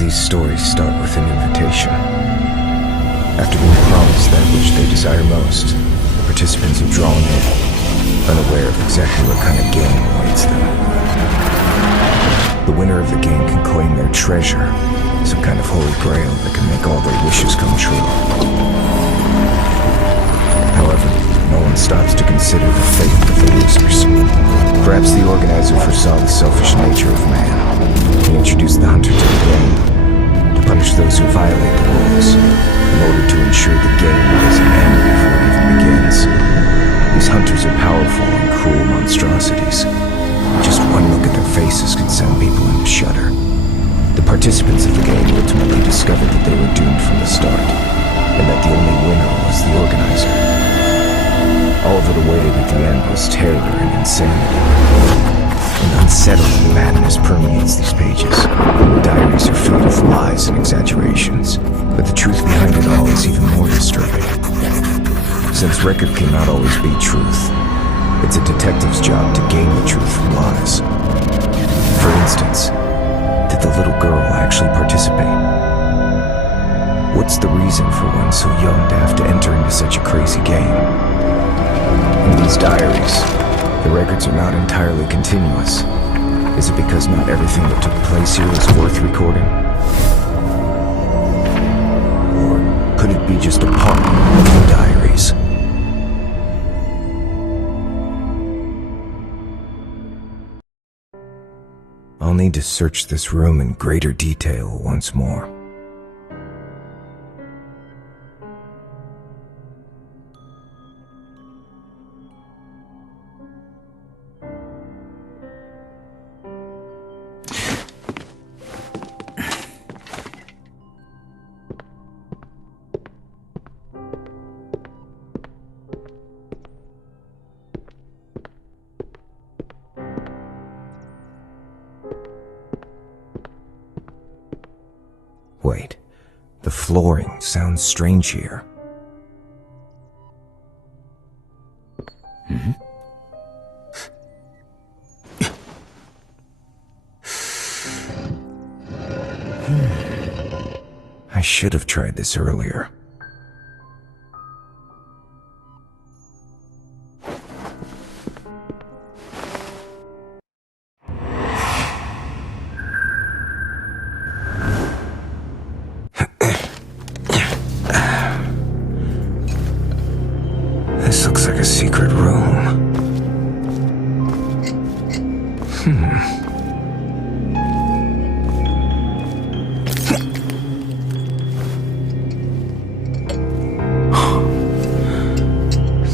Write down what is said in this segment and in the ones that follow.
these stories start with an invitation. After being promised that which they desire most, the participants are drawn in, unaware of exactly what kind of game awaits them. The winner of the game can claim their treasure, some kind of holy grail that can make all their wishes come true. However, no one stops to consider the fate of the losers. Perhaps the organizer foresaw the selfish nature of man. He introduced the hunter to the game, to punish those who violate the rules, in order to ensure the game doesn't end before it even begins. These hunters are powerful and cruel monstrosities. Just one look at their faces can send people into shudder. The participants of the game ultimately discovered that they were doomed from the start, and that the only winner was the organizer. All that awaited at the end was terror and insanity. An unsettling madness permeates these pages. The diaries are filled with lies and exaggerations, but the truth behind it all is even more disturbing. Since record cannot always be truth, it's a detective's job to gain the truth from lies. For instance, did the little girl actually participate? What's the reason for one so young to have to enter into such a crazy game? In these diaries, the records are not entirely continuous. Is it because not everything that took place here is worth recording? Or could it be just a part of the diaries? I'll need to search this room in greater detail once more. Wait, the flooring sounds strange here. I should have tried this earlier. This looks like a secret room.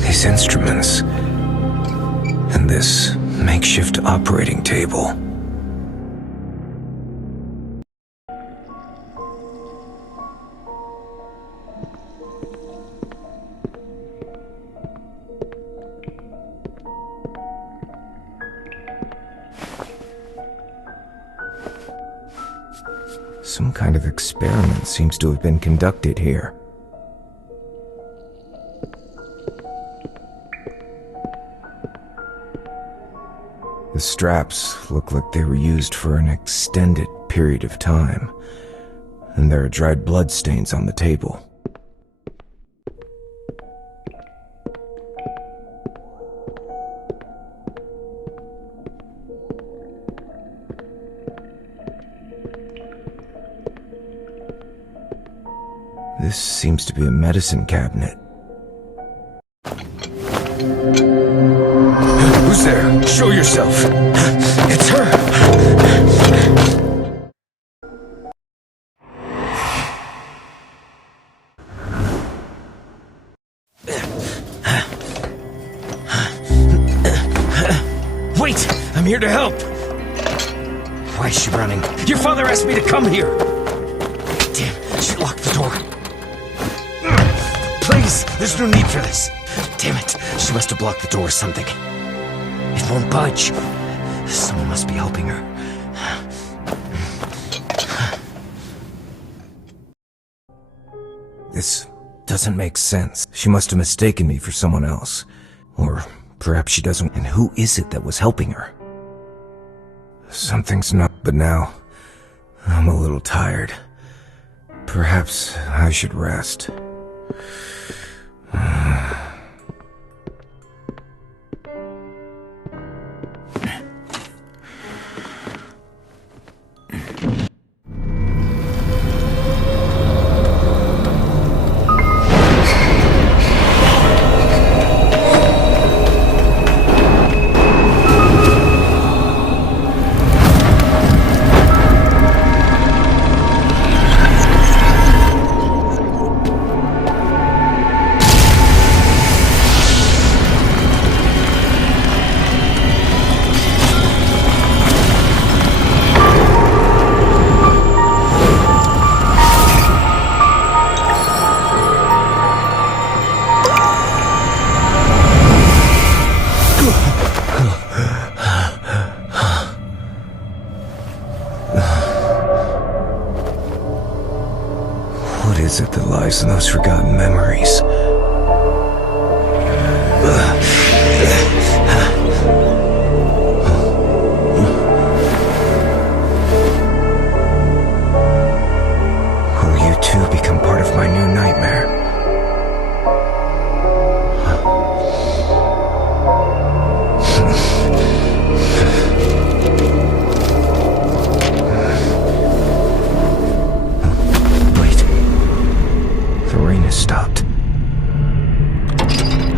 These instruments and this makeshift operating table. Some kind of experiment seems to have been conducted here. The straps look like they were used for an extended period of time, and there are dried blood stains on the table. This seems to be a medicine cabinet. Who's there? Show yourself! It's her! Wait! I'm here to help! Why is she running? Your father asked me to come here! Damn, she locked the door. Please, there's no need for this. Damn it, she must have blocked the door or something. It won't budge. Someone must be helping her. This doesn't make sense. She must have mistaken me for someone else. Or perhaps she doesn't. And who is it that was helping her? Something's not. But now, I'm a little tired. Perhaps I should rest. What is it that lies in those forgotten memories? Will you too become part of my new nightmare? Stopped.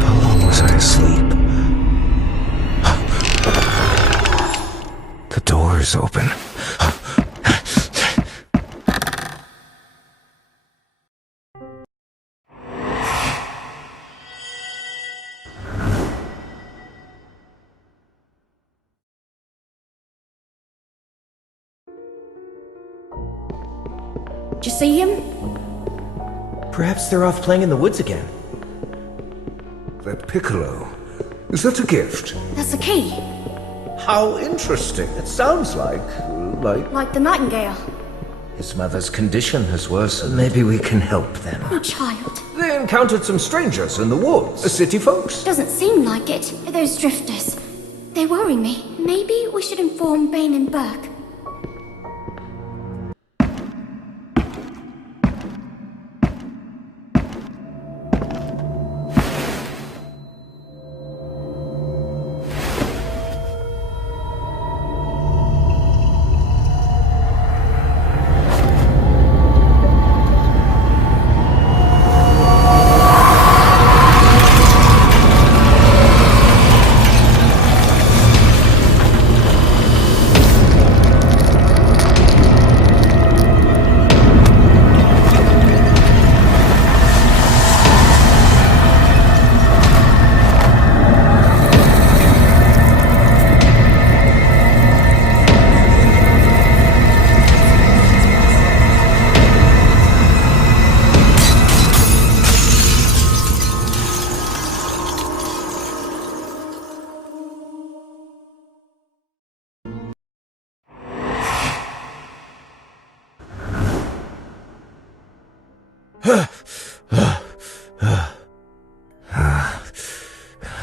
How long was I asleep? The door is open. Did you see him? Perhaps they're off playing in the woods again. That piccolo. Is that a gift? That's the key. How interesting. It sounds like... Like the nightingale. His mother's condition has worsened. Maybe we can help them. Oh, child. They encountered some strangers in the woods. City folks? Doesn't seem like it. Those drifters. They worry me. Maybe we should inform Bain and Burke.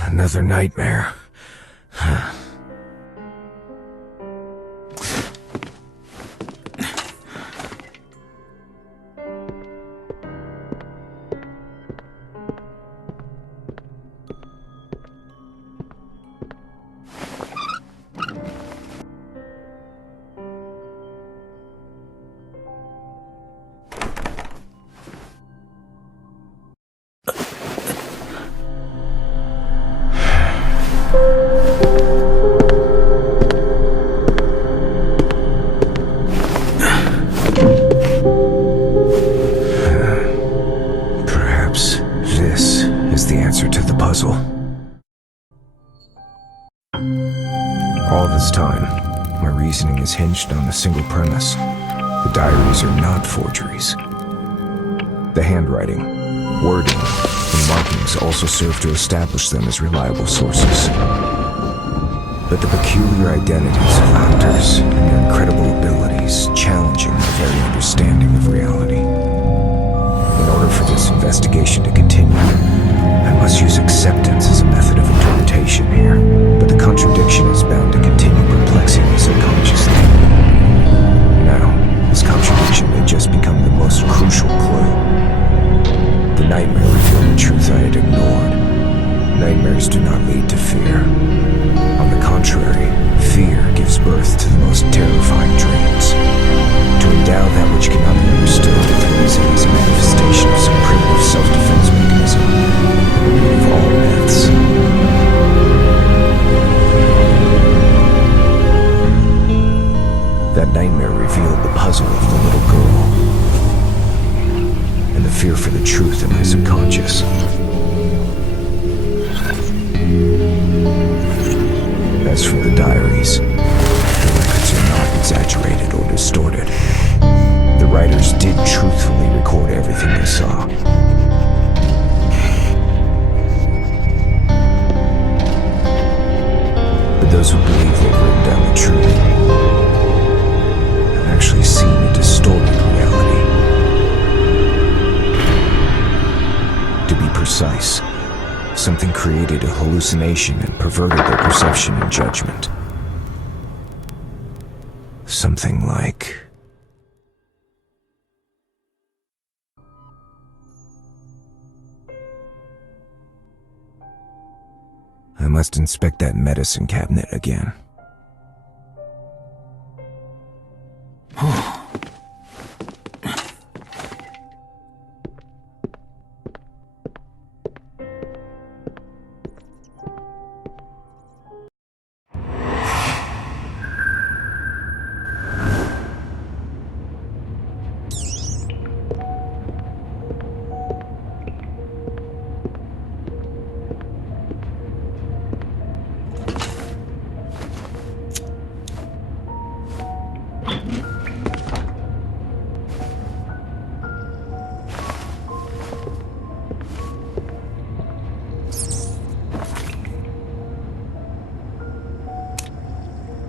Another nightmare. Perhaps this is the answer to the puzzle. All this time, my reasoning is hinged on a single premise. The diaries are not forgeries. The handwriting, wording, and markings also serve to establish them as reliable sources. But the peculiar identities of the hunters and their incredible abilities challenging my very understanding of reality. In order for this investigation to continue, I must use acceptance as a method of interpretation here, but the contradiction is bound to continue perplexing me subconsciously. Now, as as from the diaries. The records are not exaggerated or distorted. The writers did truthfully record everything they saw. But those who believe they've written down the truth have actually seen a distorted reality. To be precise, something created a hallucination and perverted their perception and judgment. Something like... I must inspect that medicine cabinet again.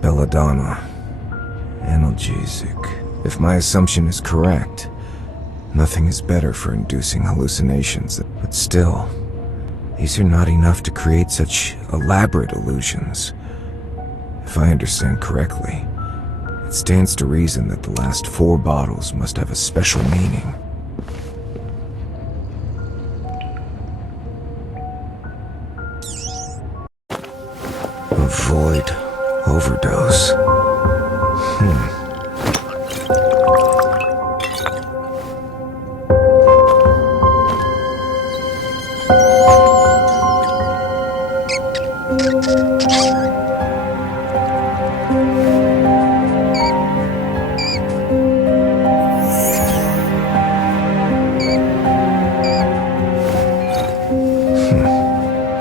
Belladonna. Analgesic. If my assumption is correct, nothing is better for inducing hallucinations. But still, these are not enough to create such elaborate illusions. If I understand correctly, it stands to reason that the last 4 bottles must have a special meaning. Avoid overdose.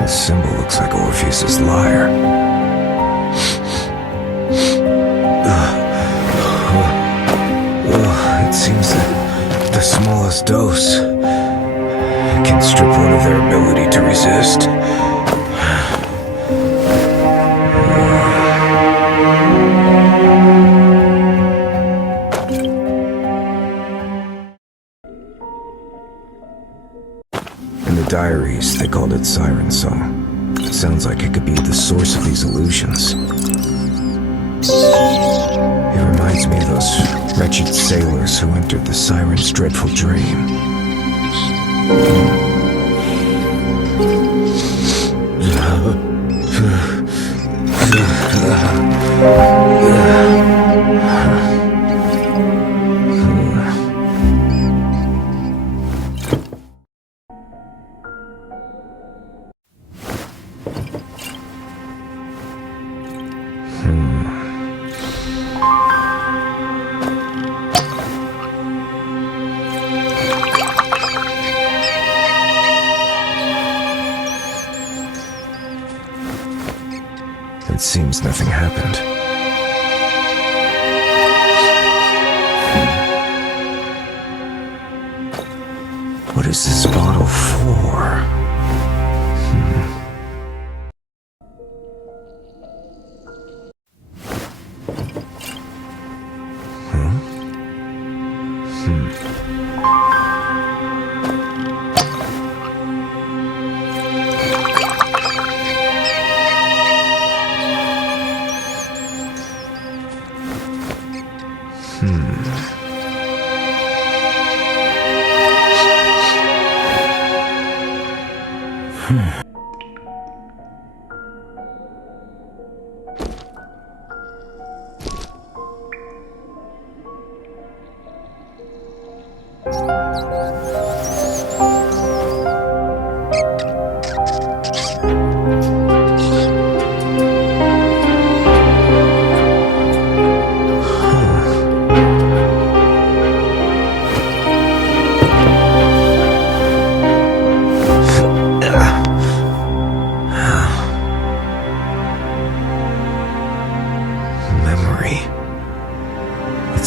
This symbol looks like Orpheus's lyre. It seems that the smallest dose can strip one of their ability to resist. In the diaries, they called it Siren Song. It sounds like it could be the source of these illusions. It reminds me of those wretched sailors who entered the siren's dreadful dream. It seems nothing happened. What is this bottle for?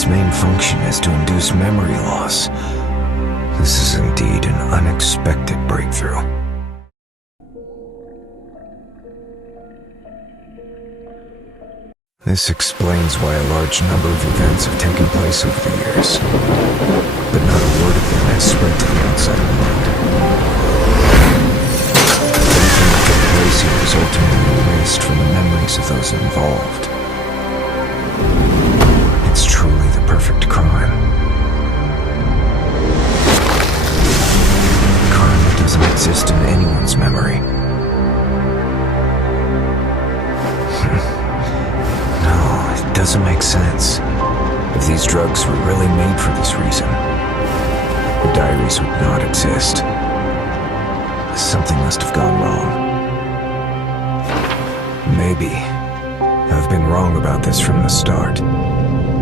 main function is to induce memory loss. This is indeed an unexpected breakthrough. This explains why a large number of events have taken place over the years, but not a word of them has spread to the outside world. Everything that took place here is ultimately erased from the memories of those involved. It's truly the perfect crime. A crime that doesn't exist in anyone's memory. It doesn't make sense. If these drugs were really made for this reason, the diaries would not exist. Something must have gone wrong. Maybe I've been wrong about this from the start.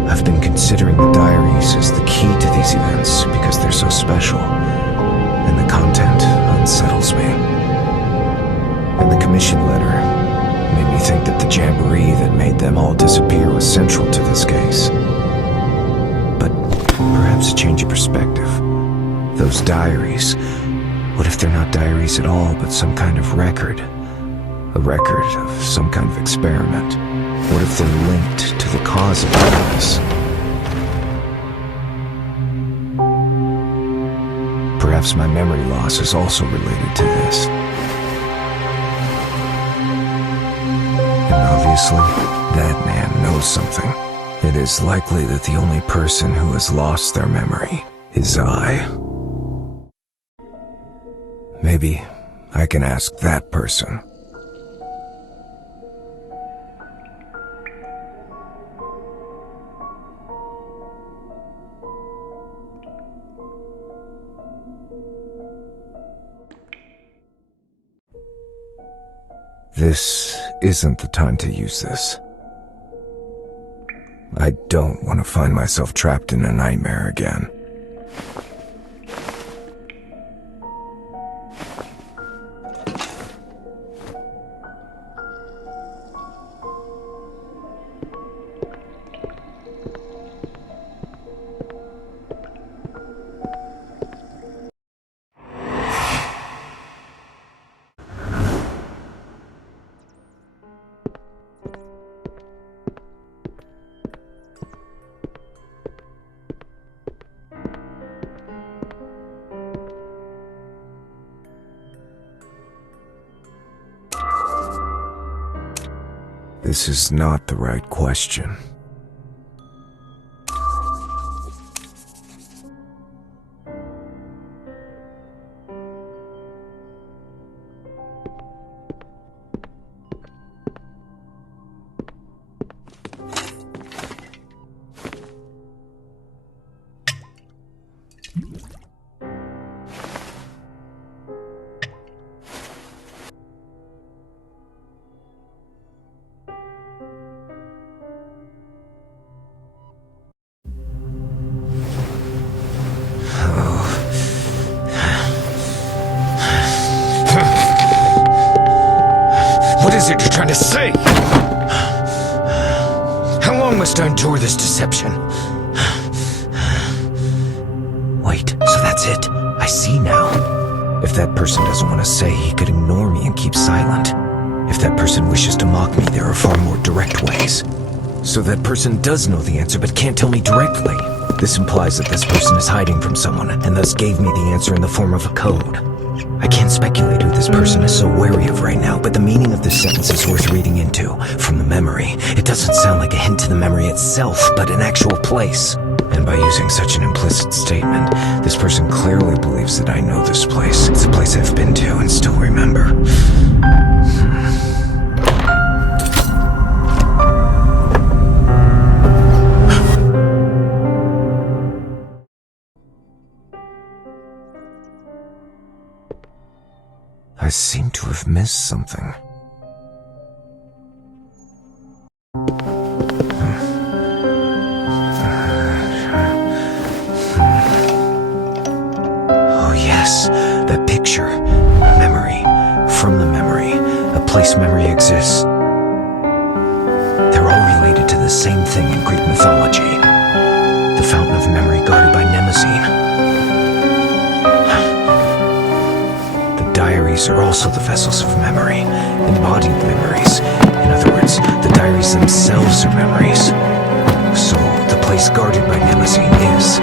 I've been considering the diaries as the key to these events because they're so special, and the content unsettles me. And the commission letter made me think that the jamboree that made them all disappear was central to this case. But perhaps a change of perspective. Those diaries, what if they're not diaries at all, but some kind of record? A record of some kind of experiment? What if they're linked to the cause of all this? Perhaps my memory loss is also related to this. Obviously, that man knows something. It is likely that the only person who has lost their memory is I. Maybe I can ask that person. This isn't the time to use this. I don't want to find myself trapped in a nightmare again. This is not the right question. What is it you're trying to say? How long must I endure this deception? Wait, so that's it. I see now. If that person doesn't want to say, he could ignore me and keep silent. If that person wishes to mock me, there are far more direct ways. So that person does know the answer but can't tell me directly. This implies that this person is hiding from someone, and thus gave me the answer in the form of a code. I can't speculate who this person is so wary of right now, but the meaning of this sentence is worth reading into. From the memory, it doesn't sound like a hint to the memory itself, but an actual place. And by using such an implicit statement, this person clearly believes that I know this place. It's a place I've been to and still remember. I seem to have missed something. Oh yes, that picture. Memory. From the memory. A place memory exists. They're all related to the same thing in Greek mythology. fountain of memory guarded by Mnemosyne. The diaries are also the vessels of memory, embodied memories. In other words, the diaries themselves are memories. So, the place guarded by Mnemosyne is...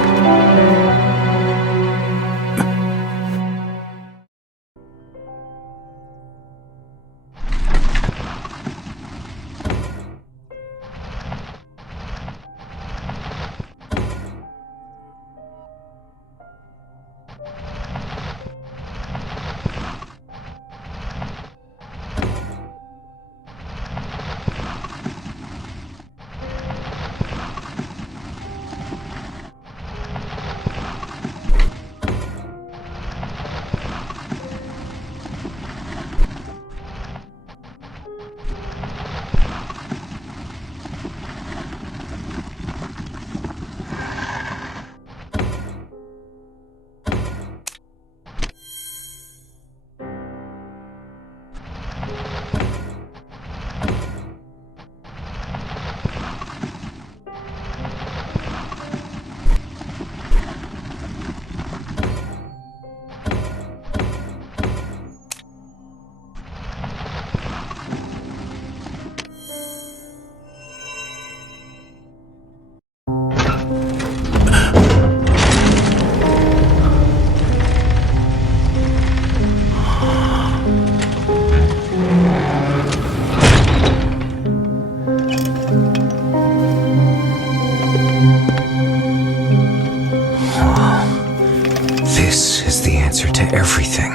This is the answer to everything.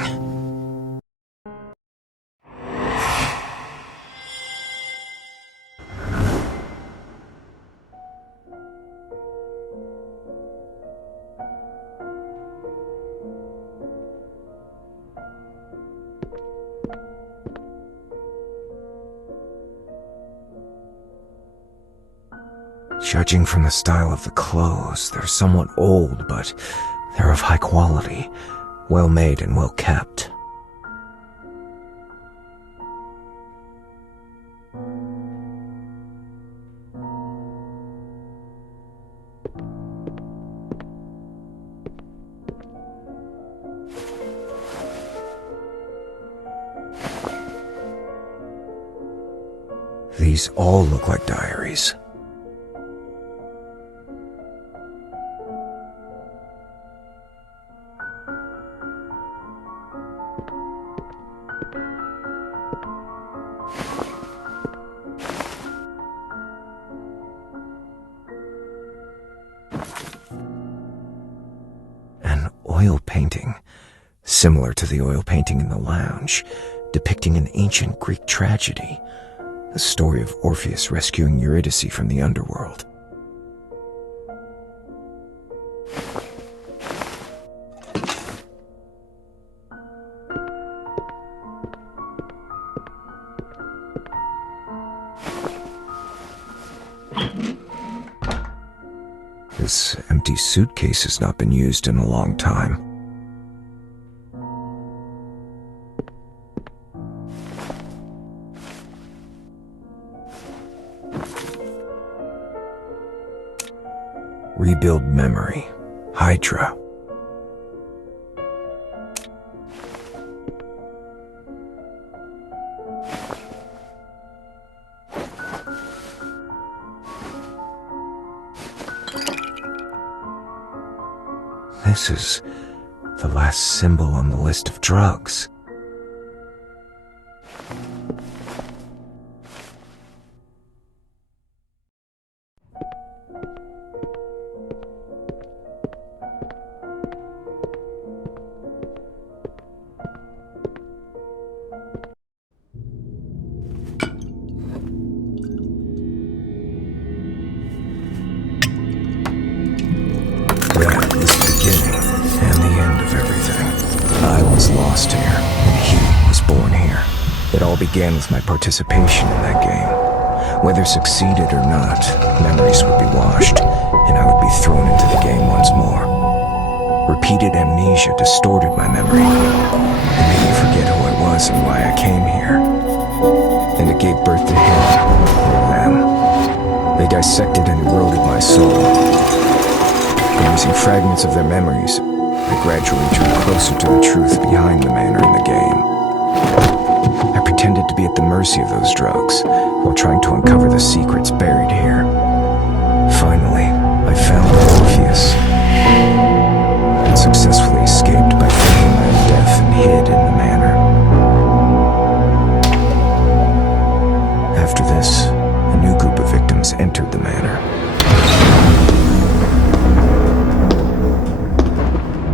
Judging from the style of the clothes, they're somewhat old, but they're of high quality, well made and well kept. These all look like diaries. Oil painting, similar to the oil painting in the lounge, depicting an ancient Greek tragedy, the story of Orpheus rescuing Eurydice from the underworld. This empty suitcase has not been used in a long time. Rebuild memory. Hydra. This is the last symbol on the list of drugs. Lost here, and he was born here. It all began with my participation in that game. Whether succeeded or not, memories would be washed, and I would be thrown into the game once more. Repeated amnesia distorted my memory. It made me forget who I was and why I came here. And it gave birth to him, or them. They dissected and eroded my soul. And using fragments of their memories, I gradually drew closer to the truth behind the manor in the game. I pretended to be at the mercy of those drugs, while trying to uncover the secrets buried here. Finally, I found Orpheus, and successfully escaped by faking my own death and hid in the manor. After this, a new group of victims entered the manor.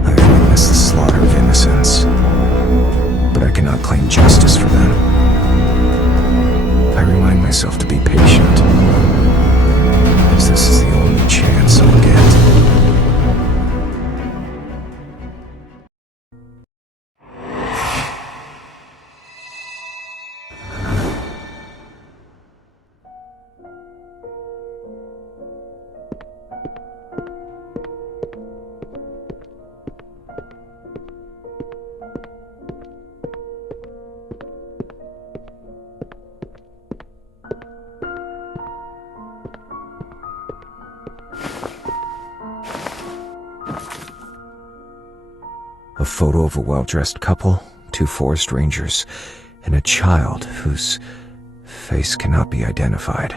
I've witnessed the slaughter of innocents, but I cannot claim justice for them. I remind myself to be patient, as this is the only chance I'll get. A photo of a well-dressed couple, 2 forest rangers, and a child whose face cannot be identified.